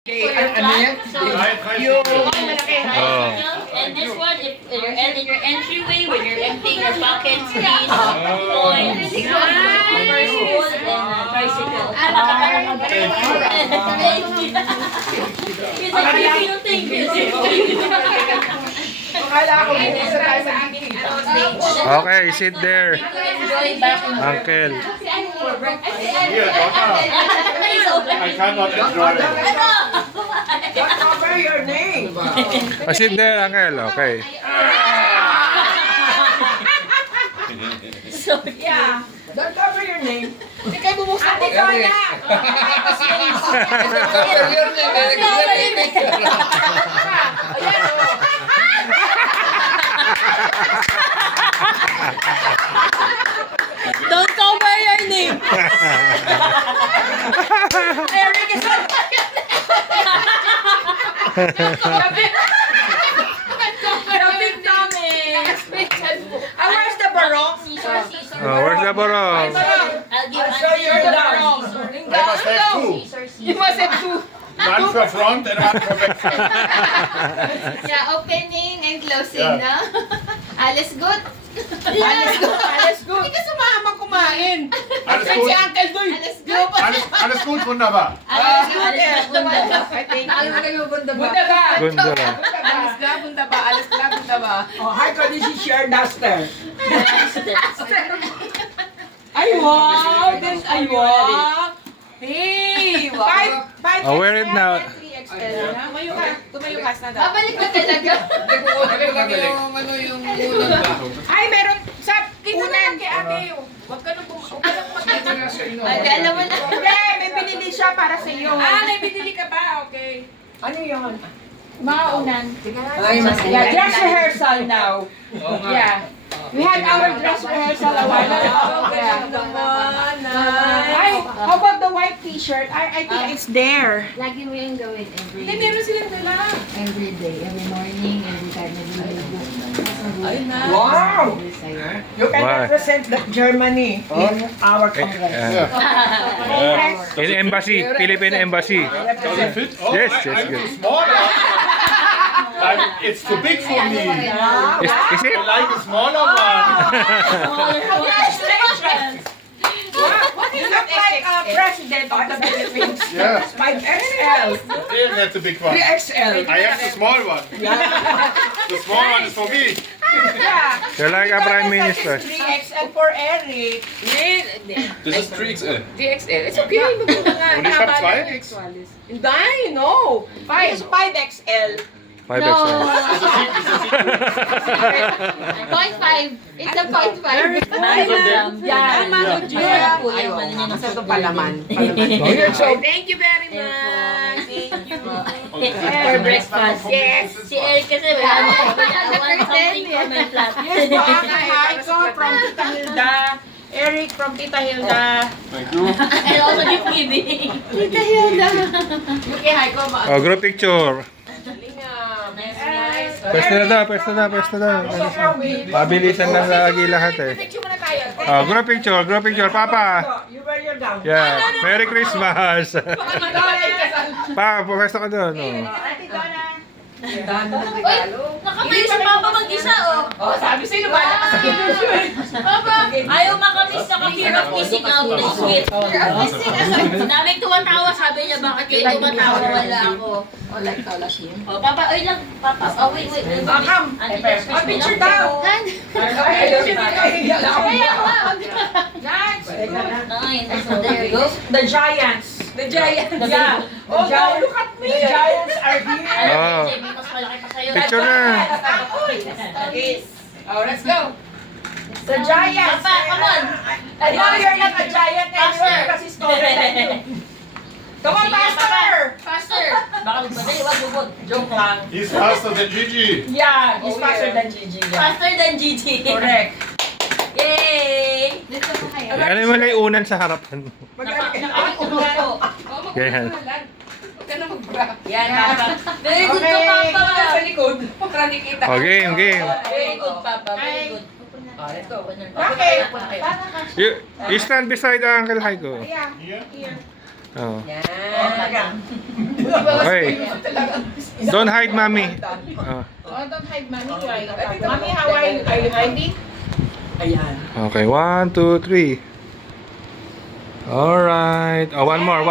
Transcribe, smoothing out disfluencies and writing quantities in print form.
And this one, if you're in your entryway when you're emptying your pockets, keys, coins, first food, and tricycle. He's like, thank you. Okay, sit there. Uncle. I cannot enjoy it. Don't cover your name. Sit there, Uncle. Okay. Yeah. Don't cover your name. Hindi kayo bubuksan ko. Ate Donna! Don't cover your name. Eric is not Where's the barong? Where's the barong? I'll show you the barong. I must have two. You must have two. One for front and one for back. Yeah, opening and closing, no? Alles good? Alles good. Hindi ka sumama kumain. Alles Si gut. Uncle Doy. Alles good? Alles gut, wunderbar. Alles good? I think. Bunda ba? Gunda lang. Alis ka, bunda ba? Alis ka, bunda ba? Oh, hi, this is your duster. Ay, wow! Ay, wow! Hey! Five Wear it now. 3XL na. Tumayo ka na daw. Babalik na talaga. Ay, meron sa unan kay ate. Huwag ka nang Ate, alam mo na. Hindi, may binili siya para sa iyo. May binili ka ba? Okay. Ano yun? Mga unan. Yeah, dress rehearsal now. Yeah. We had our dress rehearsal a while ago. Yeah. Ay, how about the white t-shirt? I think it's there. Lagi mo yung gawin every Hindi, meron silang dala. every day, every morning, every time, every day. Wow! You can Why? represent Germany in our Congress. In embassy, Philippine embassy. Does it fit? Oh, Yes, I'm yes, too yes. small. It's too big for me. Is it? I like a smaller one. Congratulations! You look like a president of the Philippines. Yeah, 5XL. yeah, that's a big one. 3XL. I have the small one. The small one is for me. Yeah. You're like a prime minister. 3XL for Eric. This is 3XL. DXL. It's okay. Magmumula nga. Und ich hab zwei X. Hindi, no. 5XL. 5 No. extra. 0.5. It's a 0.5. Yan. Ayaw man niya ng Ito palaman. Thank you very much. For breakfast. Yes. Si Eric kasi, I want something for my flat. Yes, hi ko from Tita Hilda. Eric from Tita Hilda. Thank you. And also gift giving. Tita Hilda. Okay, hi ko. Group picture. Pwesto na daw, pwesto na, pwesto na. Pabilisan na lagi lahat eh. Picture muna tayo. Group picture, Papa. You wear your gown. Yeah, Merry Christmas. Pa, pwesto ka doon. Ate Donna. Uy, nakamiss si Papa mag-isa, oh. Oh, sabi sa'yo, malakas ang illusion. Papa, ayaw makamis sa fear of missing out. That's sweet. Daming tumatawa, sabi niya, bakit kayo tumatawa? Wala ako. Oh, like Kalasin. Oh, Papa, oy lang, Papa. Oh, wait. Come. Oh, picture daw. Nice. So there you go. The Giants. The Giants. Yeah. Oh, no, look at me. The Giants are here. Oh. Jamie, mas malaki pa sa'yo. Picture na. Yes. Oh, let's go. The Giants. Papa, come on. I know you're not a giant anymore because he's taller than you. Come on, faster. Faster. Baka magpadali, wag bubog. Joke lang. He's faster than Gigi. Yeah, he's faster than Gigi. Yeah. Faster than Gigi. Correct. Yay! Dito po kayo. Ano mo na yung unan sa harapan mo? Nakakuluto. Ganyan. Yan, Papa. Very good ka, Papa. Sa likod. Para nakita. Oh, game. Very good, Papa. Very good. Oh, let's go. Bakit? Bakit? You stand beside Uncle Heiko. Yeah. Here. Oh. Yan. Okay. Don't hide, mommy. Oh. Oh, don't hide, mommy. Why? Mommy, how are you? Are you hiding? Ayan. Okay, 1, 2, 3. Alright. Oh, one more.